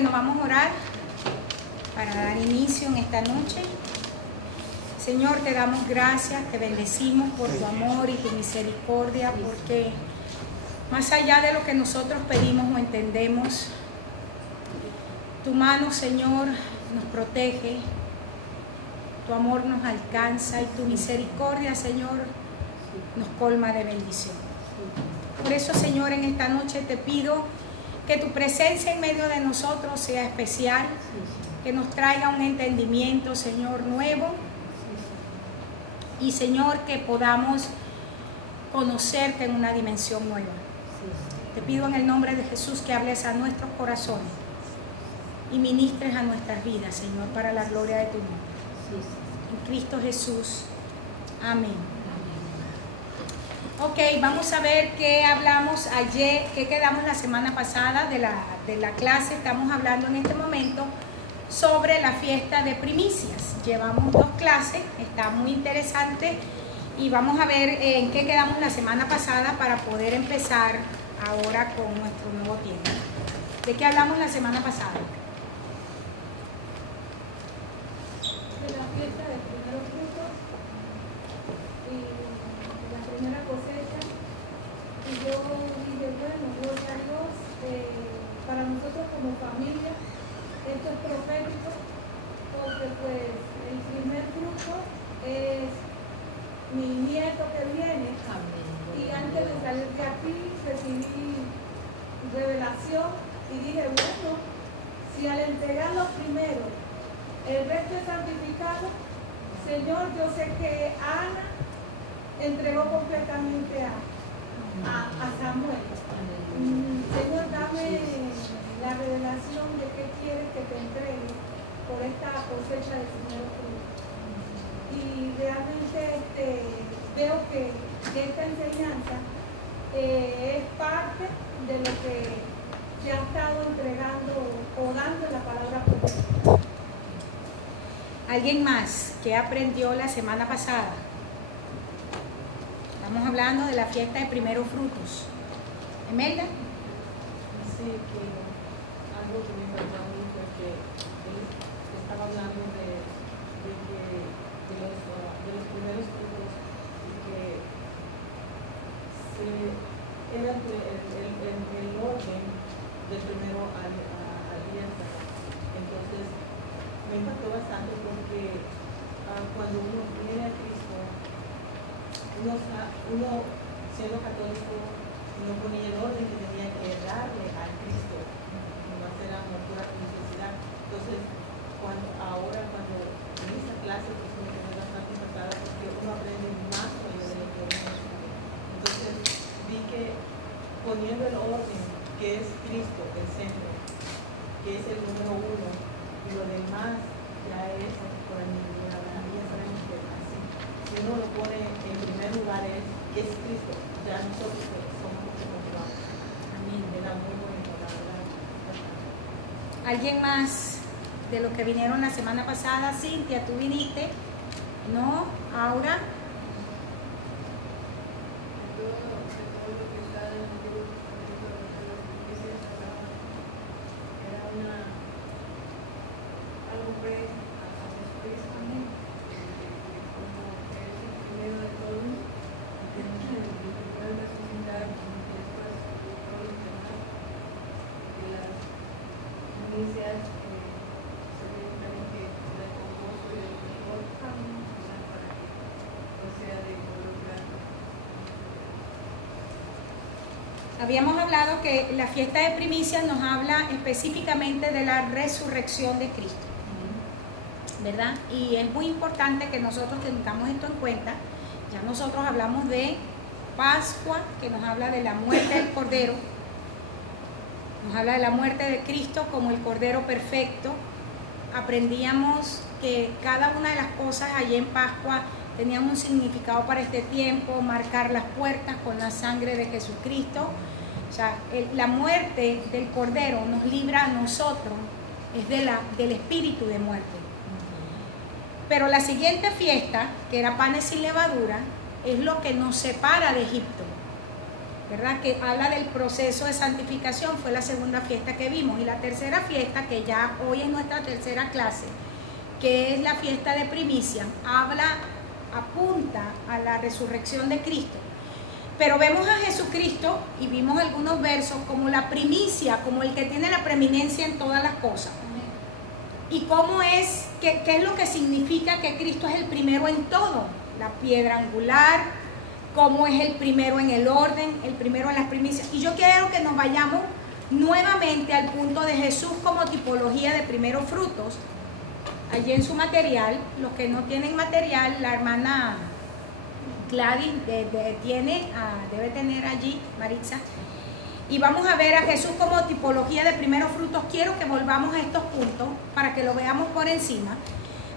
Bueno, vamos a orar para dar inicio en esta noche. Señor, te damos gracias, te bendecimos por tu amor y tu misericordia, porque más allá de lo que nosotros pedimos o entendemos, tu mano, Señor, nos protege, tu amor nos alcanza y tu misericordia, Señor, nos colma de bendición. Por eso, Señor, en esta noche te pido que tu presencia en medio de nosotros sea especial, que nos traiga un entendimiento, Señor, nuevo. Y, Señor, que podamos conocerte en una dimensión nueva. Te pido en el nombre de Jesús que hables a nuestros corazones y ministres a nuestras vidas, Señor, para la gloria de tu nombre. En Cristo Jesús. Amén. Ok, vamos a ver qué hablamos ayer, qué quedamos la semana pasada de la clase. Estamos hablando en este momento sobre la fiesta de primicias. Llevamos 2 clases, está muy interesante y vamos a ver en qué quedamos la semana pasada para poder empezar ahora con nuestro nuevo tiempo. ¿De qué hablamos la semana pasada? De la fiesta de primeros frutos y la primera cosecha. Y yo dije, bueno, gloria a Dios, para nosotros como familia esto es profético, porque pues el primer fruto es mi nieto que viene. Y antes de salir de aquí recibí revelación y dije, bueno, si al entregar lo primero el resto es santificado, Señor, yo sé que Ana entregó completamente a Samuel. Señor, dame la revelación de qué quieres que te entregue por esta cosecha de primeros frutos. Y realmente veo que esta enseñanza es parte de lo que se ha estado entregando o dando la palabra profética. ¿Alguien más que aprendió la semana pasada? Estamos hablando de la fiesta de primeros frutos. ¿Emelda? Sí, que algo que me impactó a mí fue que él estaba hablando de los primeros frutos y que era el orden del primero al 10. Entonces me impactó bastante porque cuando uno viene a Cristo, uno siendo católico no ponía el orden que tenía que darle a Cristo, nomás era pura necesidad. Entonces, ahora cuando en esta clase, pues me quedé bastante impactada porque uno aprende más de lo que uno estudia. Entonces, vi que poniendo el orden, que es Cristo, el centro, que es el número 1, y lo demás ya es por añadidura. Ya sabemos que así, si uno lo pone en primer lugar es Cristo, ya nosotros somos los que compramos. Amén. Era muy bonito, la verdad. ¿Alguien más de los que vinieron la semana pasada? Cintia, ¿tú viniste? ¿No? ¿Aura? Habíamos hablado que la fiesta de primicias nos habla específicamente de la resurrección de Cristo, ¿verdad? Y es muy importante que nosotros tengamos esto en cuenta. Ya nosotros hablamos de Pascua, que nos habla de la muerte del Cordero, nos habla de la muerte de Cristo como el Cordero perfecto. Aprendíamos que cada una de las cosas allí en Pascua tenían un significado para este tiempo, marcar las puertas con la sangre de Jesucristo. O sea, la muerte del Cordero nos libra a nosotros, es del espíritu de muerte. Pero la siguiente fiesta, que era panes sin levadura, es lo que nos separa de Egipto. ¿verdad? Que habla del proceso de santificación, fue la segunda fiesta que vimos. Y la tercera fiesta, que ya hoy es nuestra tercera clase, que es la fiesta de primicia, apunta a la resurrección de Cristo. Pero vemos a Jesucristo y vimos algunos versos como la primicia, como el que tiene la preeminencia en todas las cosas. Y cómo es, qué es lo que significa que Cristo es el primero en todo, la piedra angular, cómo es el primero en el orden, el primero en las primicias. Y yo quiero que nos vayamos nuevamente al punto de Jesús como tipología de primeros frutos. Allí en su material, los que no tienen material, la hermana Gladys debe tener allí, Maritza. Y vamos a ver a Jesús como tipología de primeros frutos. Quiero que volvamos a estos puntos para que lo veamos por encima,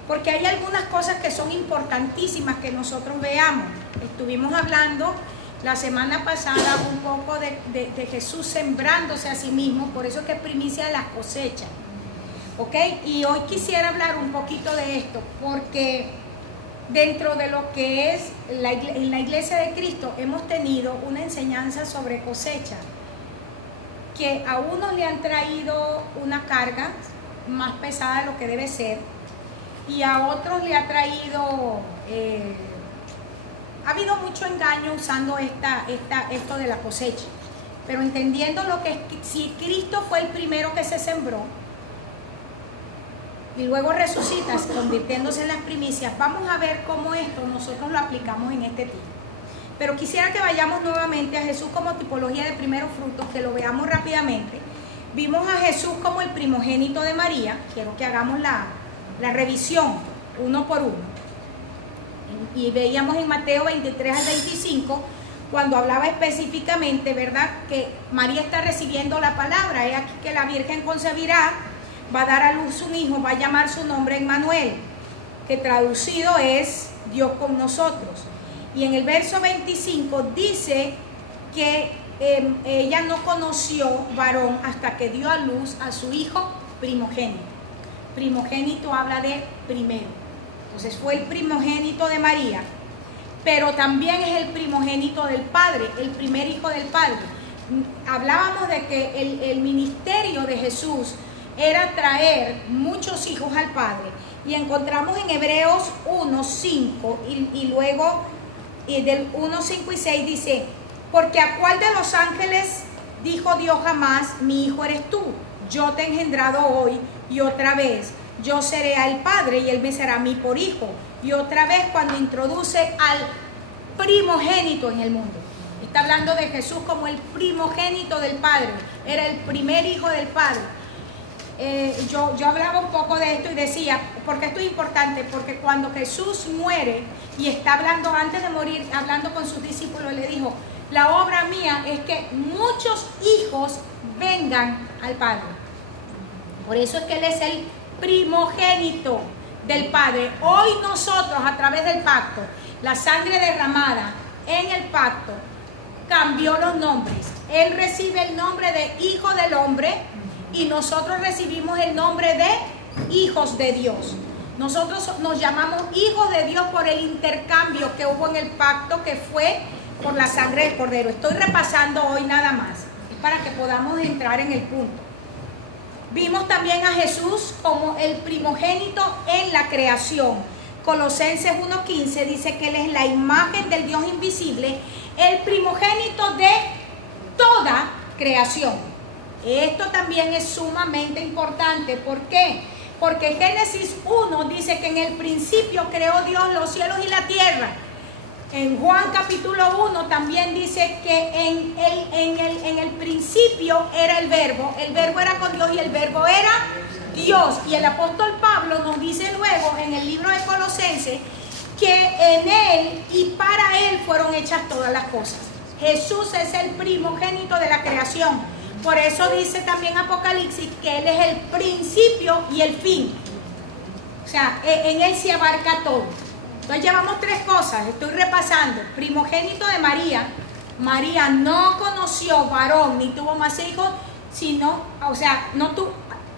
porque hay algunas cosas que son importantísimas que nosotros veamos. Estuvimos hablando la semana pasada un poco de Jesús sembrándose a sí mismo, por eso es que es primicia de las cosechas. ¿Ok? Y hoy quisiera hablar un poquito de esto, porque dentro de lo que es en la iglesia de Cristo hemos tenido una enseñanza sobre cosecha, que a unos le han traído una carga más pesada de lo que debe ser, y a otros le ha traído, ha habido mucho engaño usando esto de la cosecha, pero entendiendo lo que es, si Cristo fue el primero que se sembró y luego resucita convirtiéndose en las primicias, vamos a ver cómo esto nosotros lo aplicamos en este tiempo. Pero quisiera que vayamos nuevamente a Jesús como tipología de primeros frutos, que lo veamos rápidamente. Vimos a Jesús como el primogénito de María. Quiero que hagamos la revisión uno por uno. Y veíamos en Mateo 23 al 25, cuando hablaba específicamente, ¿verdad?, que María está recibiendo la palabra. He aquí que la Virgen concebirá, va a dar a luz un hijo, va a llamar su nombre Emmanuel, que traducido es Dios con nosotros. Y en el verso 25 dice que ella no conoció varón hasta que dio a luz a su hijo primogénito. Primogénito habla de primero. Entonces fue el primogénito de María, pero también es el primogénito del Padre, el primer hijo del Padre. Hablábamos de que el ministerio de Jesús era traer muchos hijos al Padre. Y encontramos en Hebreos 1:5 y luego del 1:5 y 6 dice: porque a cuál de los ángeles dijo Dios jamás, mi hijo eres tú, yo te he engendrado hoy, y otra vez yo seré al Padre y él me será a mí por hijo. Y otra vez cuando introduce al primogénito en el mundo, está hablando de Jesús como el primogénito del Padre, era el primer hijo del Padre. Yo hablaba un poco de esto y decía, porque esto es importante, porque cuando Jesús muere y está hablando antes de morir, hablando con sus discípulos, le dijo: la obra mía es que muchos hijos vengan al Padre. Por eso es que Él es el primogénito del Padre. Hoy nosotros, a través del pacto, la sangre derramada en el pacto cambió los nombres. Él recibe el nombre de Hijo del Hombre y nosotros recibimos el nombre de hijos de Dios. Nosotros nos llamamos hijos de Dios por el intercambio que hubo en el pacto, que fue por la sangre del Cordero. Estoy repasando hoy nada más, es para que podamos entrar en el punto. Vimos también a Jesús como el primogénito en la creación. Colosenses 1:15 dice que Él es la imagen del Dios invisible, el primogénito de toda creación. Esto también es sumamente importante. ¿Por qué? Porque Génesis 1 dice que en el principio creó Dios los cielos y la tierra. En Juan capítulo 1 también dice que en el principio era el verbo era con Dios y el verbo era Dios. Y el apóstol Pablo nos dice luego en el libro de Colosenses que en Él y para Él fueron hechas todas las cosas. Jesús es el primogénito de la creación. Por eso dice también Apocalipsis que Él es el principio y el fin. O sea, en Él se abarca todo. Entonces llevamos tres cosas, estoy repasando. Primogénito de María. María no conoció varón ni tuvo más hijos,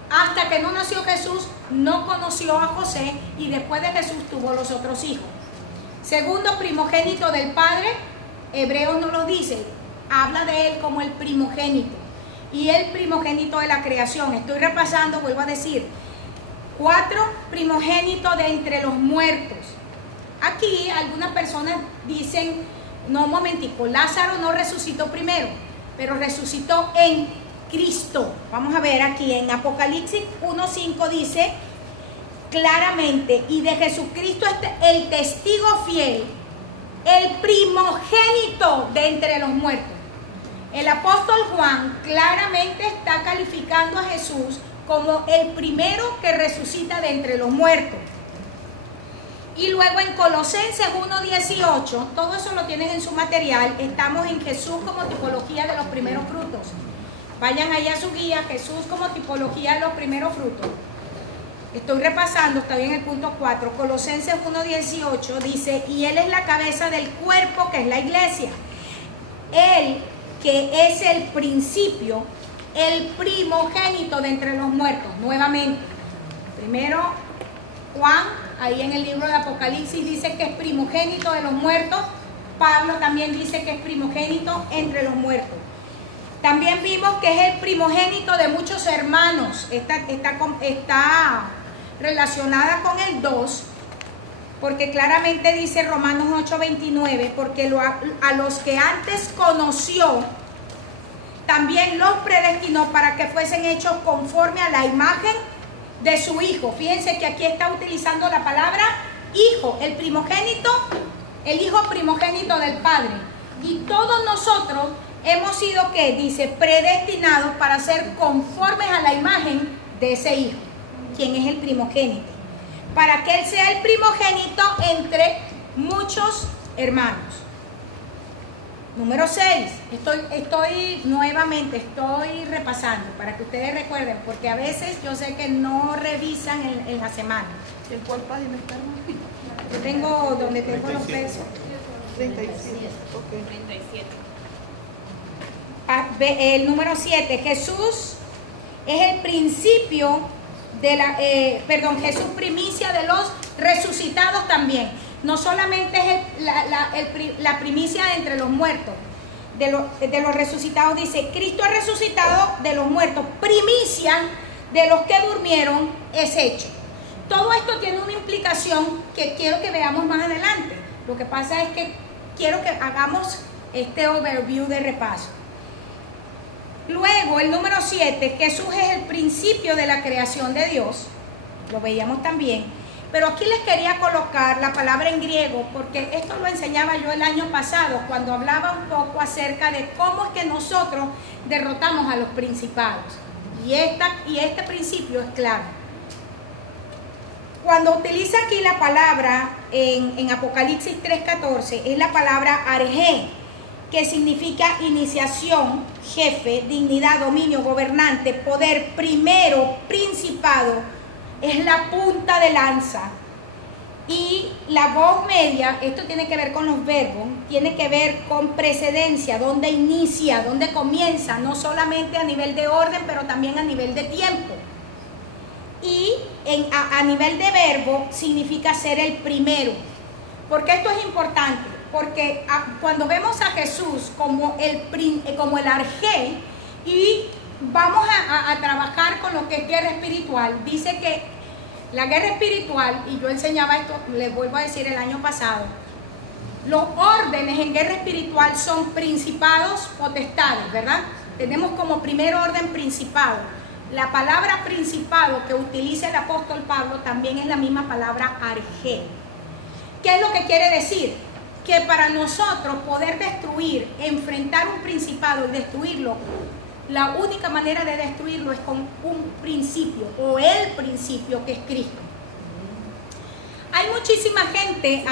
hasta que no nació Jesús, no conoció a José, y después de Jesús tuvo los otros hijos. Segundo, primogénito del Padre. Hebreos nos lo dice. habla de él como el primogénito y el primogénito de la creación. Estoy repasando, vuelvo a decir, 4 primogénitos de entre los muertos. Aquí algunas personas dicen, no, un momentico, Lázaro no resucitó primero, pero resucitó en Cristo. Vamos a ver aquí en Apocalipsis 1:5 dice claramente, y de Jesucristo el testigo fiel, el primogénito de entre los muertos. El apóstol Juan claramente está calificando a Jesús como el primero que resucita de entre los muertos. Y luego en Colosenses 1:18, todo eso lo tienen en su material, estamos en Jesús como tipología de los primeros frutos. Vayan allá a su guía, Jesús como tipología de los primeros frutos. Estoy repasando, está bien el punto 4. Colosenses 1:18 dice, y Él es la cabeza del cuerpo, que es la iglesia. Él, que es el principio, el primogénito de entre los muertos. Nuevamente, primero Juan, ahí en el libro de Apocalipsis, dice que es primogénito de los muertos. Pablo también dice que es primogénito entre los muertos. También vimos que es el primogénito de muchos hermanos. Está relacionada con el 2, porque claramente dice Romanos 8:29, porque a los que antes conoció, también los predestinó para que fuesen hechos conforme a la imagen de su Hijo. Fíjense que aquí está utilizando la palabra Hijo, el primogénito, el Hijo primogénito del Padre. Y todos nosotros hemos sido, ¿qué? Dice, predestinados para ser conformes a la imagen de ese Hijo, quien es el primogénito, para que Él sea el primogénito entre muchos hermanos. Número 6, estoy repasando para que ustedes recuerden, porque a veces yo sé que no revisan en la semana. ¿En cuál página está? Yo tengo donde tengo 37. los pesos. 37. Ok. 37. El número 7, Jesús es el principio de Jesús primicia de los resucitados también. No solamente es la primicia de entre los muertos, de los resucitados, dice, Cristo ha resucitado de los muertos, primicia de los que durmieron es hecho. Todo esto tiene una implicación que quiero que veamos más adelante. Lo que pasa es que quiero que hagamos este overview de repaso. Luego, el número 7, Jesús es el principio de la creación de Dios. Lo veíamos también. Pero aquí les quería colocar la palabra en griego, porque esto lo enseñaba yo el año pasado, cuando hablaba un poco acerca de cómo es que nosotros derrotamos a los principados. Y este principio es claro. Cuando utiliza aquí la palabra en Apocalipsis 3:14, es la palabra arjé, que significa iniciación, jefe, dignidad, dominio, gobernante, poder, primero, principado, es la punta de lanza. Y la voz media, esto tiene que ver con los verbos, tiene que ver con precedencia, dónde inicia, dónde comienza, no solamente a nivel de orden, pero también a nivel de tiempo. Y a nivel de verbo significa ser el primero. ¿Por qué esto es importante? Porque cuando vemos a Jesús como el arjé, y vamos a trabajar con lo que es guerra espiritual, dice que la guerra espiritual, y yo enseñaba esto, les vuelvo a decir el año pasado, los órdenes en guerra espiritual son principados, potestades, ¿verdad? Tenemos como primer orden principado. La palabra principado que utiliza el apóstol Pablo también es la misma palabra arjé. ¿Qué es lo que quiere decir? Que para nosotros poder destruir, enfrentar un principado y destruirlo, la única manera de destruirlo es con un principio, o el principio, que es Cristo. Hay muchísima gente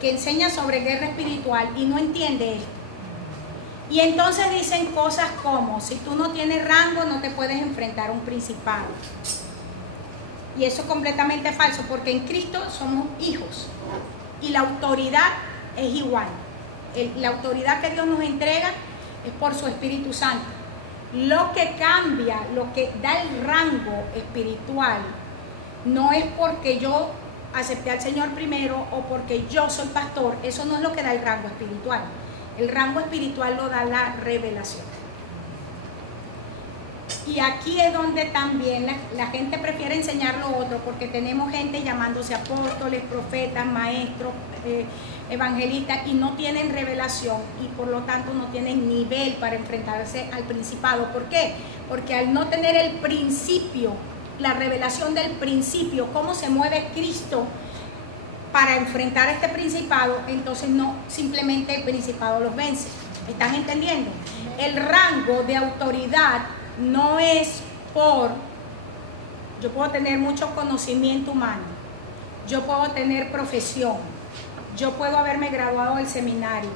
que enseña sobre guerra espiritual y no entiende esto. Y entonces dicen cosas como, si tú no tienes rango, no te puedes enfrentar a un principado. Y eso es completamente falso, porque en Cristo somos hijos. Y la autoridad es igual. La autoridad que Dios nos entrega es por su Espíritu Santo. Lo que cambia, lo que da el rango espiritual, no es porque yo acepté al Señor primero o porque yo soy pastor. Eso no es lo que da el rango espiritual. El rango espiritual lo da la revelación. Y aquí es donde también la gente prefiere enseñar lo otro, porque tenemos gente llamándose apóstoles, profetas, maestros, evangelistas, y no tienen revelación y por lo tanto no tienen nivel para enfrentarse al principado. ¿Por qué? Porque al no tener el principio, la revelación del principio, cómo se mueve Cristo para enfrentar este principado, entonces no, simplemente el principado los vence. ¿Están entendiendo? El rango de autoridad no es por, yo puedo tener mucho conocimiento humano, yo puedo tener profesión, yo puedo haberme graduado del seminario,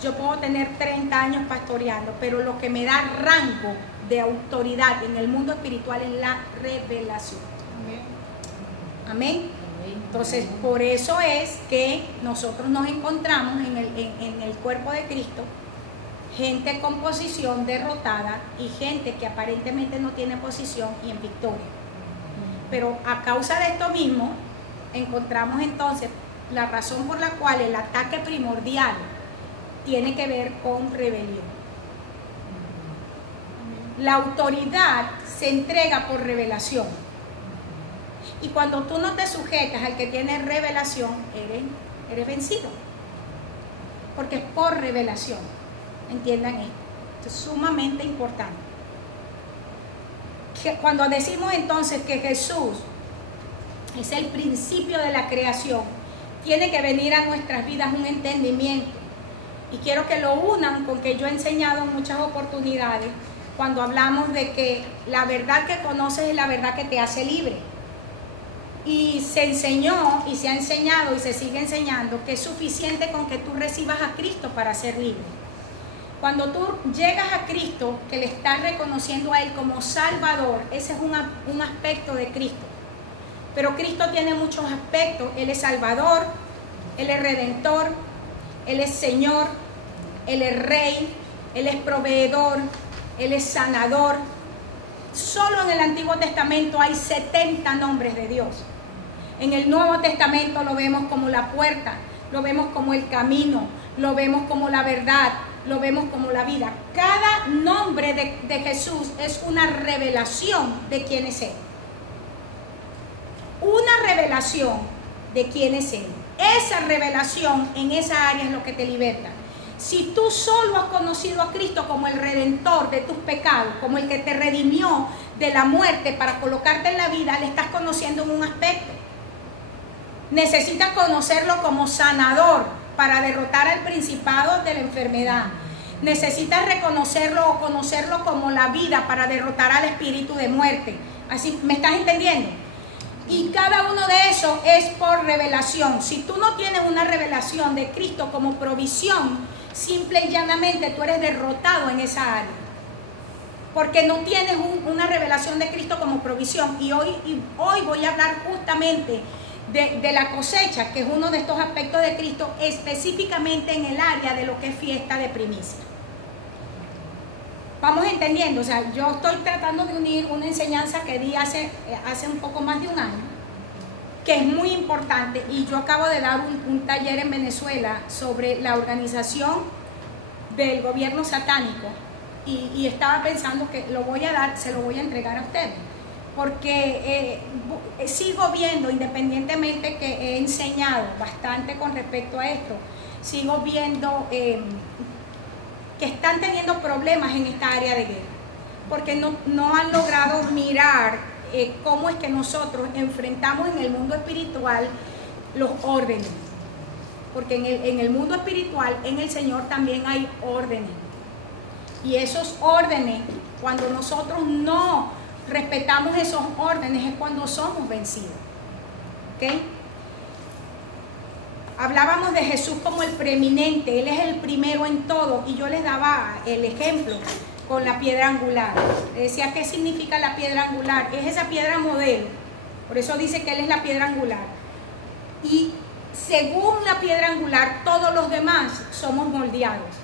yo puedo tener 30 años pastoreando, pero lo que me da rango de autoridad en el mundo espiritual es la revelación. Amén. Entonces, por eso es que nosotros nos encontramos en el cuerpo de Cristo, gente con posición derrotada y gente que aparentemente no tiene posición y en victoria. Pero a causa de esto mismo, encontramos entonces la razón por la cual el ataque primordial tiene que ver con rebelión. La autoridad se entrega por revelación. Y cuando tú no te sujetas al que tiene revelación, eres vencido. Porque es por revelación. Entiendan esto. Esto es sumamente importante. Cuando decimos entonces que Jesús es el principio de la creación, tiene que venir a nuestras vidas un entendimiento. Y quiero que lo unan con que yo he enseñado en muchas oportunidades cuando hablamos de que la verdad que conoces es la verdad que te hace libre. Y se enseñó y se ha enseñado y se sigue enseñando que es suficiente con que tú recibas a Cristo para ser libre. Cuando tú llegas a Cristo, que le estás reconociendo a Él como Salvador, ese es un aspecto de Cristo. Pero Cristo tiene muchos aspectos. Él es Salvador, Él es Redentor, Él es Señor, Él es Rey, Él es Proveedor, Él es Sanador. Solo en el Antiguo Testamento hay 70 nombres de Dios. En el Nuevo Testamento lo vemos como la puerta, lo vemos como el camino, lo vemos como la verdad, lo vemos como la vida. Cada nombre de Jesús es una revelación de quién es Él. Una revelación de quién es Él. Esa revelación en esa área es lo que te liberta. Si tú solo has conocido a Cristo como el redentor de tus pecados, como el que te redimió de la muerte para colocarte en la vida, le estás conociendo en un aspecto. Necesitas conocerlo como sanador para derrotar al principado de la enfermedad. Necesitas reconocerlo o conocerlo como la vida para derrotar al espíritu de muerte. Así, ¿me estás entendiendo? Y cada uno de esos es por revelación. Si tú no tienes una revelación de Cristo como provisión, simple y llanamente tú eres derrotado en esa área. Porque no tienes una revelación de Cristo como provisión. Y hoy voy a hablar justamente de la cosecha, que es uno de estos aspectos de Cristo, específicamente en el área de lo que es fiesta de primicia. Vamos entendiendo, o sea, yo estoy tratando de unir una enseñanza que di hace un poco más de un año, que es muy importante, y yo acabo de dar un taller en Venezuela sobre la organización del gobierno satánico, y estaba pensando que lo voy a dar, se lo voy a entregar a ustedes, porque sigo viendo, independientemente que he enseñado bastante con respecto a esto, sigo viendo que están teniendo problemas en esta área de guerra, porque no han logrado mirar cómo es que nosotros enfrentamos en el mundo espiritual los órdenes, porque en el mundo espiritual, en el Señor también hay órdenes, y esos órdenes, cuando nosotros no respetamos esos órdenes, es cuando somos vencidos. ¿Ok? Hablábamos de Jesús como el preeminente, Él es el primero en todo, y yo les daba el ejemplo con la piedra angular. Les decía, ¿qué significa la piedra angular? Es esa piedra modelo, por eso dice que Él es la piedra angular. Y según la piedra angular, todos los demás somos moldeados.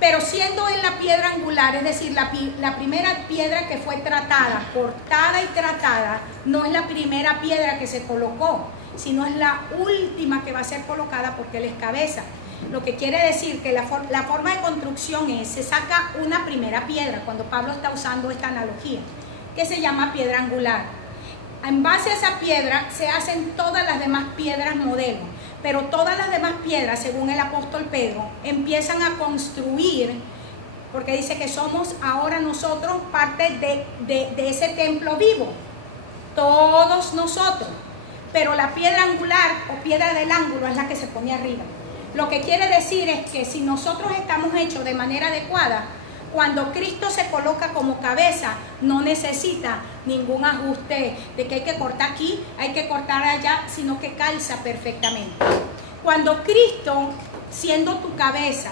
Pero siendo Él la piedra angular, es decir, la primera piedra que fue tratada, cortada y tratada, no es la primera piedra que se colocó. sino es la última que va a ser colocada porque Él es cabeza. Lo que quiere decir que la forma de construcción es, se saca una primera piedra, cuando Pablo está usando esta analogía, que se llama piedra angular. En base a esa piedra se hacen todas las demás piedras modelo, pero todas las demás piedras, según el apóstol Pedro, empiezan a construir, porque dice que somos ahora nosotros parte de ese templo vivo, todos nosotros, pero la piedra angular o piedra del ángulo es la que se pone arriba. Lo que quiere decir es que si nosotros estamos hechos de manera adecuada, cuando Cristo se coloca como cabeza, no necesita ningún ajuste de que hay que cortar aquí, hay que cortar allá, sino que calza perfectamente. Cuando Cristo, siendo tu cabeza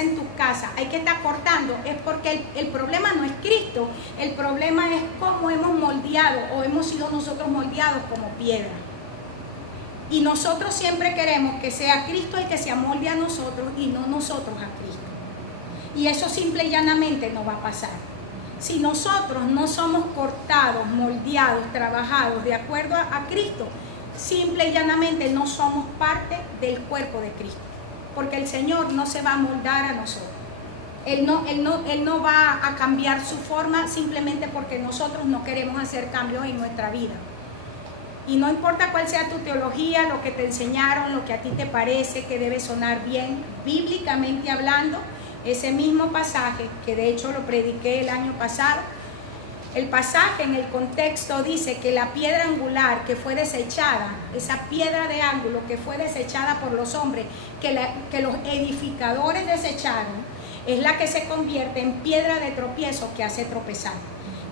en tu casa, hay que estar cortando, es porque el problema no es Cristo, el problema es cómo hemos moldeado o hemos sido nosotros moldeados como piedra. Y nosotros siempre queremos que sea Cristo el que se amolde a nosotros y no nosotros a Cristo. Y eso simple y llanamente no va a pasar. Si nosotros no somos cortados, moldeados, trabajados de acuerdo a Cristo, simple y llanamente no somos parte del cuerpo de Cristo. Porque el Señor no se va a moldar a nosotros. Él no va a cambiar su forma simplemente porque nosotros no queremos hacer cambios en nuestra vida. Y no importa cuál sea tu teología, lo que te enseñaron, lo que a ti te parece que debe sonar bien, bíblicamente hablando, ese mismo pasaje, que de hecho lo prediqué el año pasado, el pasaje en el contexto dice que la piedra angular que fue desechada, esa piedra de ángulo que fue desechada por los hombres, que los edificadores desecharon, es la que se convierte en piedra de tropiezo que hace tropezar.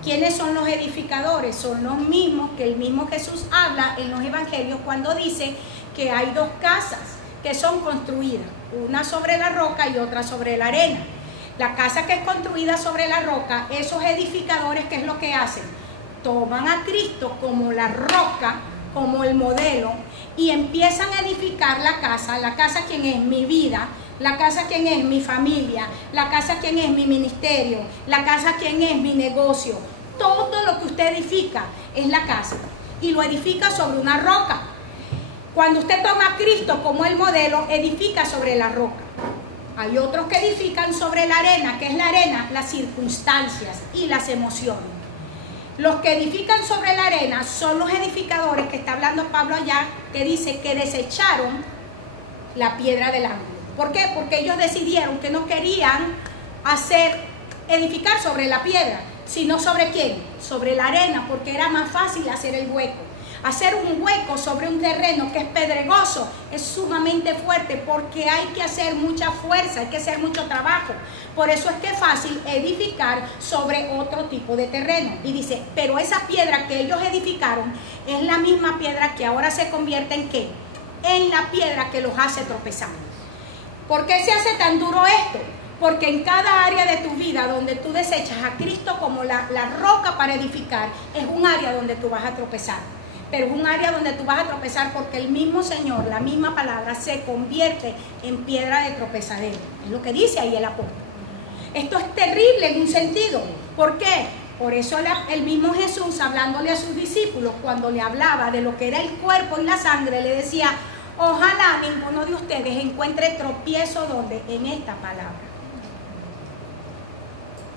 ¿Quiénes son los edificadores? Son los mismos que el mismo Jesús habla en los evangelios cuando dice que hay dos casas que son construidas, una sobre la roca y otra sobre la arena. La casa que es construida sobre la roca, esos edificadores, ¿qué es lo que hacen? Toman a Cristo como la roca, como el modelo, y empiezan a edificar la casa. La casa, ¿quién es? Mi vida. La casa, ¿quién es? Mi familia. La casa, ¿quién es? Mi ministerio. La casa, ¿quién es? Mi negocio. Todo lo que usted edifica es la casa. Y lo edifica sobre una roca. Cuando usted toma a Cristo como el modelo, edifica sobre la roca. Hay otros que edifican sobre la arena. ¿Qué es la arena? Las circunstancias y las emociones. Los que edifican sobre la arena son los edificadores que está hablando Pablo allá, que dice que desecharon la piedra del ángulo. ¿Por qué? Porque ellos decidieron que no querían edificar sobre la piedra, sino sobre ¿quién? Sobre la arena, porque era más fácil hacer el hueco. Hacer un hueco sobre un terreno que es pedregoso es sumamente fuerte porque hay que hacer mucha fuerza, hay que hacer mucho trabajo. Por eso es que es fácil edificar sobre otro tipo de terreno. Y dice, pero esa piedra que ellos edificaron es la misma piedra que ahora se convierte en ¿qué? En la piedra que los hace tropezar. ¿Por qué se hace tan duro esto? Porque en cada área de tu vida donde tú desechas a Cristo como la roca para edificar, es un área donde tú vas a tropezar. Pero es un área donde tú vas a tropezar porque el mismo Señor, la misma palabra, se convierte en piedra de tropezadero. Es lo que dice ahí el apóstol. Esto es terrible en un sentido. ¿Por qué? Por eso el mismo Jesús, hablándole a sus discípulos, cuando le hablaba de lo que era el cuerpo y la sangre, le decía, ojalá ninguno de ustedes encuentre tropiezo donde en esta palabra.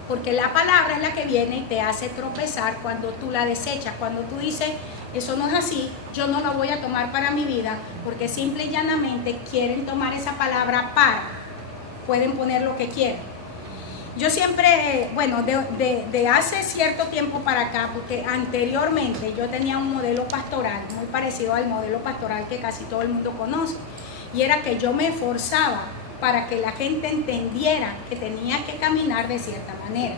Porque la palabra es la que viene y te hace tropezar cuando tú la desechas, cuando tú dices, eso no es así, yo no la voy a tomar para mi vida, porque simple y llanamente quieren tomar esa palabra pueden poner lo que quieren. Yo siempre, bueno, de hace cierto tiempo para acá, porque anteriormente yo tenía un modelo pastoral, muy parecido al modelo pastoral que casi todo el mundo conoce, y era que yo me esforzaba para que la gente entendiera que tenía que caminar de cierta manera.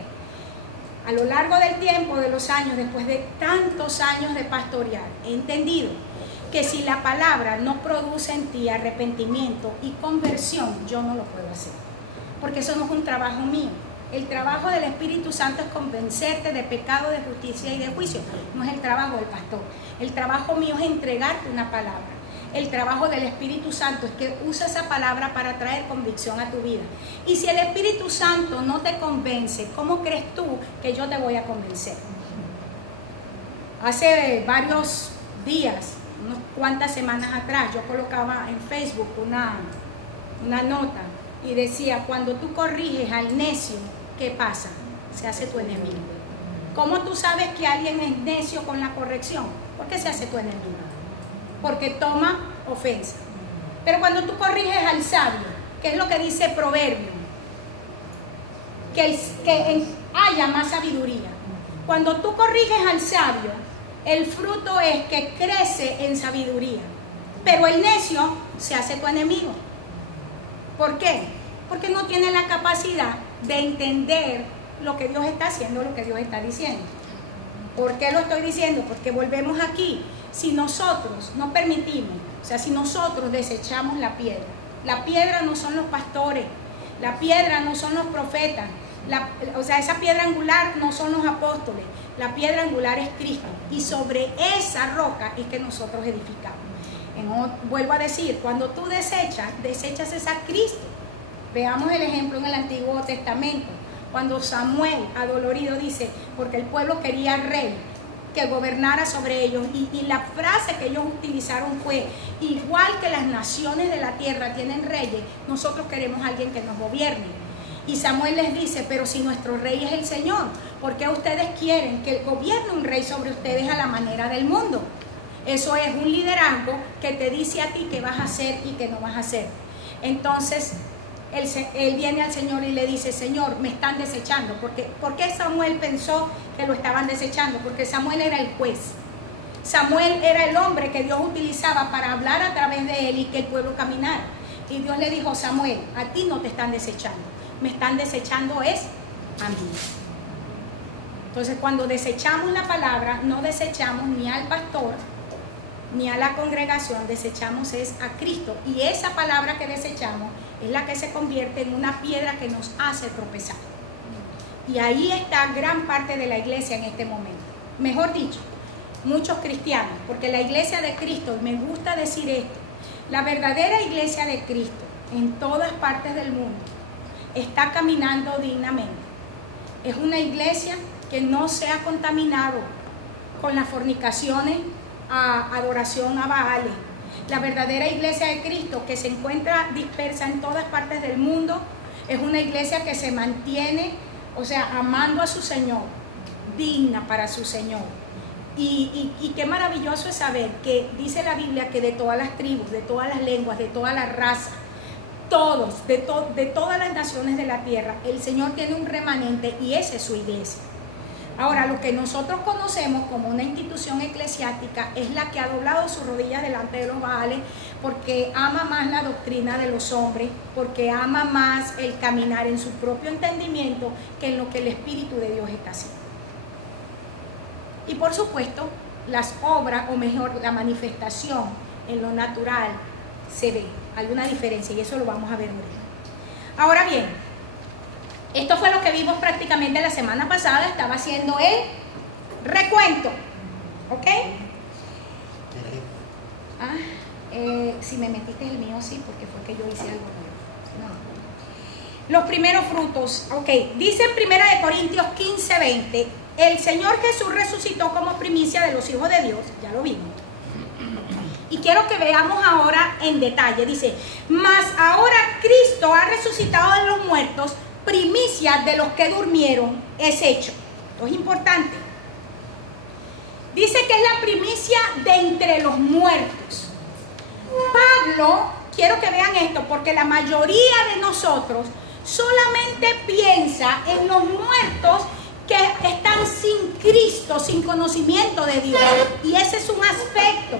A lo largo del tiempo, de los años, después de tantos años de pastorear, he entendido que si la palabra no produce en ti arrepentimiento y conversión, yo no lo puedo hacer. Porque eso no es un trabajo mío. El trabajo del Espíritu Santo es convencerte de pecado, de justicia y de juicio. No es el trabajo del pastor. El trabajo mío es entregarte una palabra. El trabajo del Espíritu Santo es que usa esa palabra para traer convicción a tu vida. Y si el Espíritu Santo no te convence, ¿cómo crees tú que yo te voy a convencer? Hace varios días unas cuantas semanas atrás, yo colocaba en Facebook una nota y decía, cuando tú corriges al necio, ¿qué pasa? Se hace tu enemigo. ¿Cómo tú sabes que alguien es necio con la corrección? Porque se hace tu enemigo. Porque toma ofensa. Pero cuando tú corriges al sabio, ¿qué es lo que dice Proverbio? Que haya más sabiduría. Cuando tú corriges al sabio, el fruto es que crece en sabiduría. Pero el necio se hace tu enemigo. ¿Por qué? Porque no tiene la capacidad de entender lo que Dios está haciendo, lo que Dios está diciendo. ¿Por qué lo estoy diciendo? Porque volvemos aquí. Si nosotros no permitimos, o sea, si nosotros desechamos la piedra no son los pastores, la piedra no son los profetas, o sea, esa piedra angular no son los apóstoles, la piedra angular es Cristo, y sobre esa roca es que nosotros edificamos. Vuelvo a decir, cuando tú desechas es a Cristo. Veamos el ejemplo en el Antiguo Testamento, cuando Samuel, adolorido, dice, porque el pueblo quería rey que gobernara sobre ellos, y la frase que ellos utilizaron fue, igual que las naciones de la tierra tienen reyes, nosotros queremos a alguien que nos gobierne. Y Samuel les dice, pero si nuestro rey es el Señor, ¿por qué ustedes quieren que gobierne un rey sobre ustedes a la manera del mundo? Eso es un liderazgo que te dice a ti qué vas a hacer y qué no vas a hacer. Entonces, él viene al Señor y le dice, Señor, me están desechando. ¿Por qué Samuel pensó que lo estaban desechando? Porque Samuel era el juez. Samuel era el hombre que Dios utilizaba para hablar a través de él y que el pueblo caminara. Y Dios le dijo, Samuel, a ti no te están desechando. Me están desechando es a mí. Entonces, cuando desechamos la palabra, no desechamos ni al pastor, ni a la congregación, desechamos es a Cristo. Y esa palabra que desechamos es la que se convierte en una piedra que nos hace tropezar. Y ahí está gran parte de la iglesia en este momento. Mejor dicho, muchos cristianos, porque la iglesia de Cristo, me gusta decir esto, la verdadera iglesia de Cristo en todas partes del mundo está caminando dignamente. Es una iglesia que no se ha contaminado con las fornicaciones, adoración a Baales. La verdadera iglesia de Cristo, que se encuentra dispersa en todas partes del mundo, es una iglesia que se mantiene, o sea, amando a su Señor, digna para su Señor. Y qué maravilloso es saber que dice la Biblia que de todas las tribus, de todas las lenguas, de todas las razas, todos, de todas las naciones de la tierra, el Señor tiene un remanente y esa es su iglesia. Ahora, lo que nosotros conocemos como una institución eclesiástica es la que ha doblado sus rodillas delante de los Baales porque ama más la doctrina de los hombres, porque ama más el caminar en su propio entendimiento que en lo que el Espíritu de Dios está haciendo. Y por supuesto, las obras, o mejor, la manifestación en lo natural se ve alguna diferencia y eso lo vamos a ver ahorita. Ahora bien, esto fue lo que vimos prácticamente la semana pasada. Estaba haciendo el recuento. ¿Ok? Si me metiste el mío, sí, porque fue que yo hice algo nuevo. No. Los primeros frutos. Ok, dice en 1 Corintios 15:20, el Señor Jesús resucitó como primicia de los hijos de Dios. Ya lo vimos. Y quiero que veamos ahora en detalle. Dice, mas ahora Cristo ha resucitado de los muertos, primicia de los que durmieron es hecho. Esto es importante. Dice que es la primicia de entre los muertos. Pablo, quiero que vean esto, porque la mayoría de nosotros solamente piensa en los muertos que están sin Cristo, sin conocimiento de Dios. Y ese es un aspecto.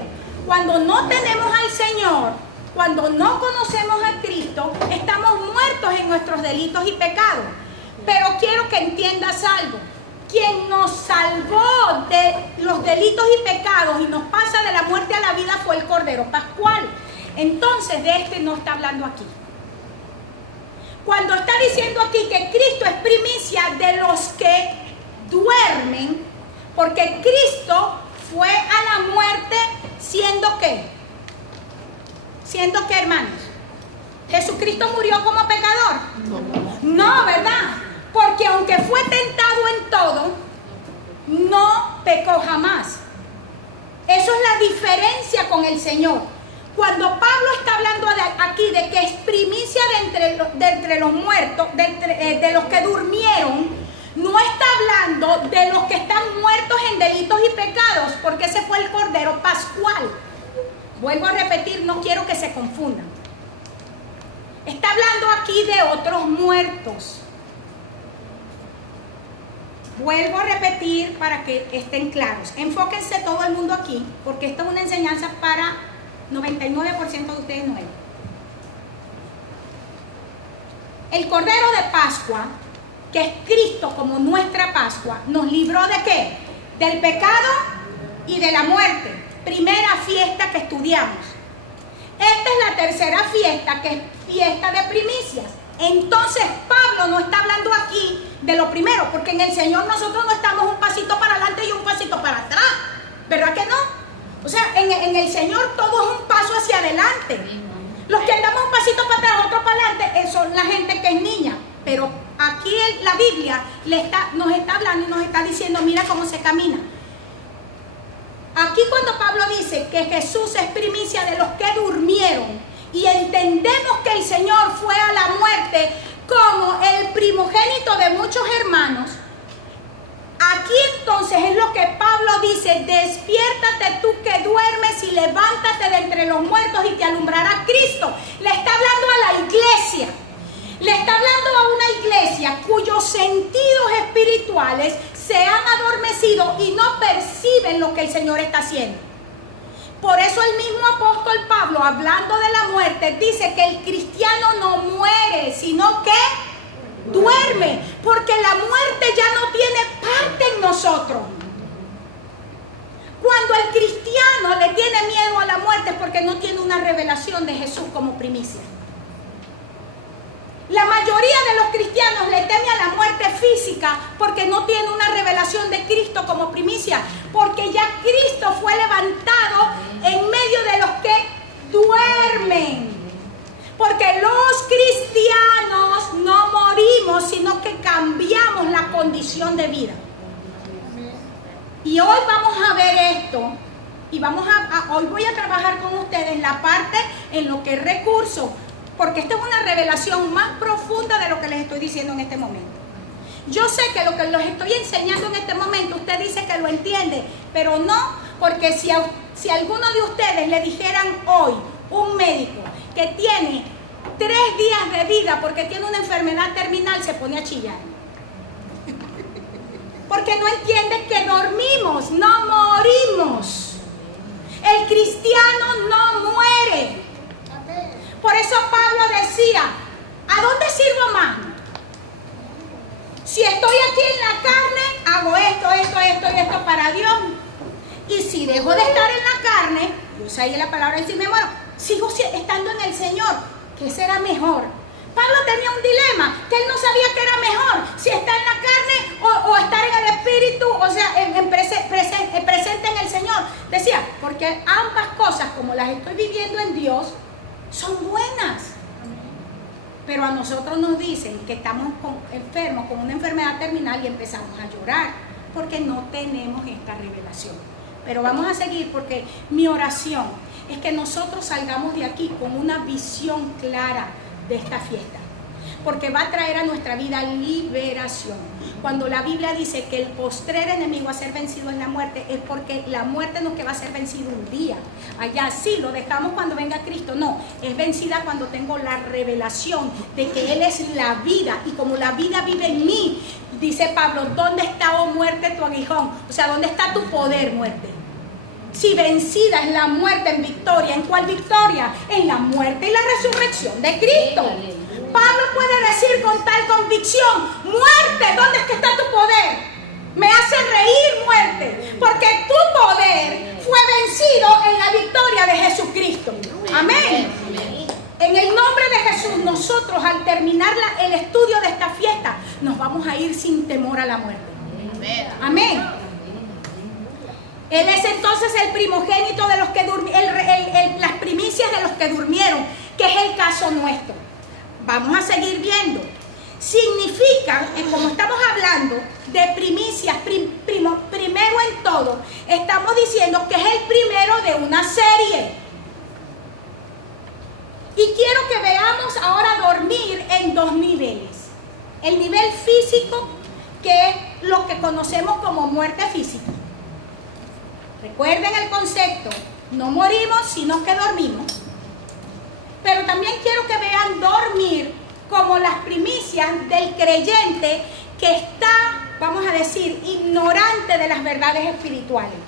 Cuando no tenemos al Señor, cuando no conocemos a Cristo, estamos muertos en nuestros delitos y pecados. Pero quiero que entiendas algo. Quien nos salvó de los delitos y pecados y nos pasa de la muerte a la vida fue el Cordero Pascual. Entonces de este no está hablando aquí. Cuando está diciendo aquí que Cristo es primicia de los que duermen, porque Cristo fue a la muerte siendo ¿qué? ¿Siendo qué, hermanos? ¿Jesucristo murió como pecador? No, ¿verdad? Porque aunque fue tentado en todo, no pecó jamás. Eso es la diferencia con el Señor. Cuando Pablo está hablando aquí de que es primicia de entre los muertos, de los que durmieron, no está hablando de los que están muertos en delitos y pecados, porque ese fue el Cordero Pascual. Vuelvo a repetir, no quiero que se confundan. Está hablando aquí de otros muertos. Vuelvo a repetir para que estén claros. Enfóquense todo el mundo aquí, porque esto es una enseñanza para 99% de ustedes nuevos. El Cordero de Pascua, que es Cristo como nuestra Pascua, nos libró ¿de qué? Del pecado y de la muerte. Primera fiesta que estudiamos. Esta es la tercera fiesta, que es fiesta de primicias. Entonces Pablo no está hablando aquí de lo primero, porque en el Señor nosotros no estamos un pasito para adelante y un pasito para atrás, ¿verdad que no? O sea, en el Señor todo es un paso hacia adelante. Los que andamos un pasito para atrás, otro para adelante, son la gente que es niña. Pero aquí la Biblia nos está hablando y nos está diciendo, mira cómo se camina. Aquí cuando Pablo dice que Jesús es primicia de los que durmieron, y entendemos que el Señor fue a la muerte como el primogénito de muchos hermanos, aquí entonces es lo que Pablo dice: despiértate tú que duermes y levántate de entre los muertos y te alumbrará Cristo. Le está hablando a la iglesia. Le está hablando a una iglesia cuyos sentidos espirituales se han adormecido y no perciben lo que el Señor está haciendo. Por eso el mismo apóstol Pablo, hablando de la muerte, dice que el cristiano no muere, sino que duerme, porque la muerte ya no tiene parte en nosotros. Cuando el cristiano le tiene miedo a la muerte es porque no tiene una revelación de Jesús como primicia. La mayoría de los cristianos le teme a la muerte física porque no tiene una revelación de Cristo como primicia, porque ya Cristo fue levantado en medio de los que duermen. Porque los cristianos no morimos, sino que cambiamos la condición de vida. Y hoy vamos a ver esto, y hoy voy a trabajar con ustedes la parte en lo que es recursos, porque esta es una revelación más profunda de lo que les estoy diciendo en este momento. Yo sé que lo que les estoy enseñando en este momento, usted dice que lo entiende, pero no, porque si alguno de ustedes le dijeran hoy, un médico que tiene 3 días de vida porque tiene una enfermedad terminal, se pone a chillar. Porque no entiende que dormimos, no morimos. El cristiano no muere. Por eso Pablo decía, ¿a dónde sirvo más? Si estoy aquí en la carne, hago esto y esto para Dios. Y si dejo de estar en la carne, yo sé la palabra y si me muero, sigo estando en el Señor. ¿Qué será mejor? Pablo tenía un dilema, que él no sabía qué era mejor, si estar en la carne o estar en el Espíritu, o sea, presente en el Señor. Decía, porque ambas cosas, como las estoy viviendo en Dios, son buenas. Pero a nosotros nos dicen que estamos enfermos con una enfermedad terminal y empezamos a llorar porque no tenemos esta revelación. Pero vamos a seguir, porque mi oración es que nosotros salgamos de aquí con una visión clara de esta fiesta, porque va a traer a nuestra vida liberación. Cuando la Biblia dice que el postrer enemigo a ser vencido es la muerte, es porque la muerte no es que va a ser vencida un día. Allá sí, lo dejamos cuando venga Cristo. No, es vencida cuando tengo la revelación de que Él es la vida, y como la vida vive en mí, dice Pablo, ¿dónde está, oh muerte, tu aguijón? O sea, ¿dónde está tu poder, muerte? Si vencida es la muerte en victoria, ¿en cuál victoria? En la muerte y la resurrección de Cristo. Pablo puede decir con tal convicción, muerte, ¿dónde es que está tu poder? Me hace reír, muerte, porque tu poder fue vencido en la victoria de Jesucristo. Amén. En el nombre de Jesús, nosotros al terminar el estudio de esta fiesta, nos vamos a ir sin temor a la muerte. Amén. Él es entonces el primogénito de los que durmieron, las primicias de los que durmieron, que es el caso nuestro. Vamos a seguir viendo. significan, como estamos hablando de primicias, primero en todo, estamos diciendo que es el primero de una serie. Y quiero que veamos ahora dormir en dos niveles. El nivel físico, que es lo que conocemos como muerte física. Recuerden el concepto, no morimos, sino que dormimos. Pero también quiero que vean dormir como las primicias del creyente que está, vamos a decir, ignorante de las verdades espirituales.